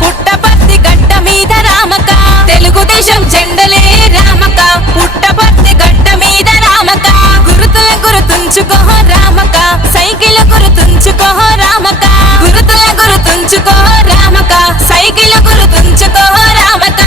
పుట్టపర్తి గడ్డ మీద రామక తెలుగుదేశం జెండలే రామక పుట్టపర్తి గడ్డ మీద రామక గురుతుల గుర్తుంచుకో రామక సైకిల్ గుర్తుంచుకో రామక గురుతుల గుర్తుంచుకో రామక సైకిల్ గుర్తుంచుకో రామక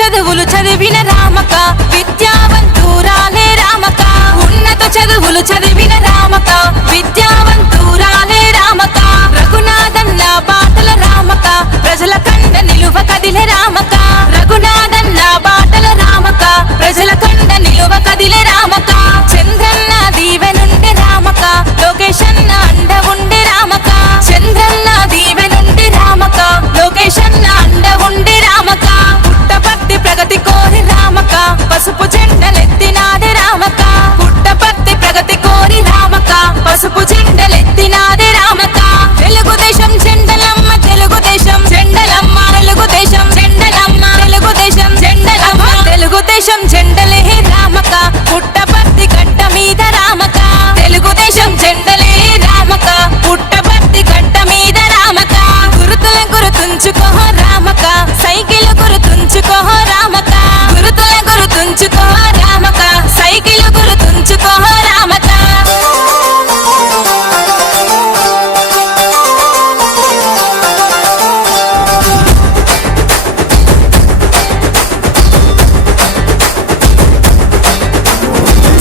చదువులు చదివిన రామక విద్యావంతురాలే రామక ఉన్నత చదువులు చదివిన రామక విద్యావంతురాలే రామక రఘునాథన్న బాటల రామక ప్రజల కండ నిలువ కదిలే రామక రఘునాథన్న బాటల రామక ప్రజల కండ నిలువ కదిలే రామక చంద్రన్న దీవెనుండే రామక లోకేశన్న అండ ఉండే రామక చంద్రన్న దీవెనుండే రామక లోకేశన్న అండ ఉండే రామక పుట్టపర్తి ప్రగతి కోరి రామక పసుపు జెండలెత్తినాదే రామక పుట్టపర్తి ప్రగతి కోరి రామక పసుపు జెండలెత్తినాదే రామక తెలుగుదేశం జెండలమ్మ తెలుగుదేశం జెండలమ్మ తెలుగుదేశం జెండలమ్మ తెలుగుదేశం జెండలమ్మ తెలుగుదేశం జెండలే రామక పుట్టపర్తి గడ్డ మీద రామక తెలుగుదేశం జెండలే రామక పుట్టపర్తి గడ్డ మీద రామక గురుతుల గుర్తుంచుకో రామక సైకిల్ గుర్తుంచుకో రామక గురుతుల గుర్తుంచుకో రామక సైకిల్ గుర్తుంచుకో రామక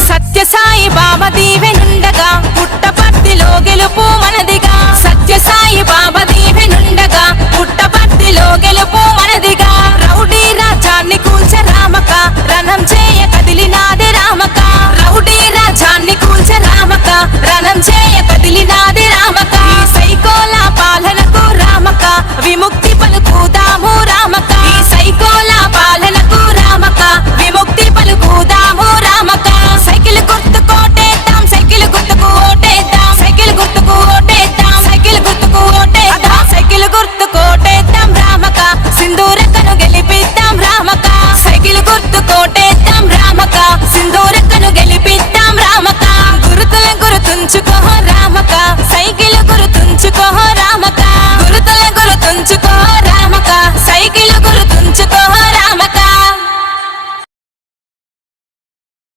సత్యసాయి బాబా దీవెనుండగా పుట్టపర్తిలో గెలుపు మనదిగా సత్యసాయి బాబా దీవెనుండగా పుట్టపర్తిలో గెలుపు మనదిగా రౌడీ రాజాన్ని కూల్చ రామక రణం చేయ కదిలినాదే రామక రౌడీ రాజాన్ని కూల్చ రామక రణం చేయ కదిలినాదే రామక ఈ సైకోల పాలనకు రామక విముక్తి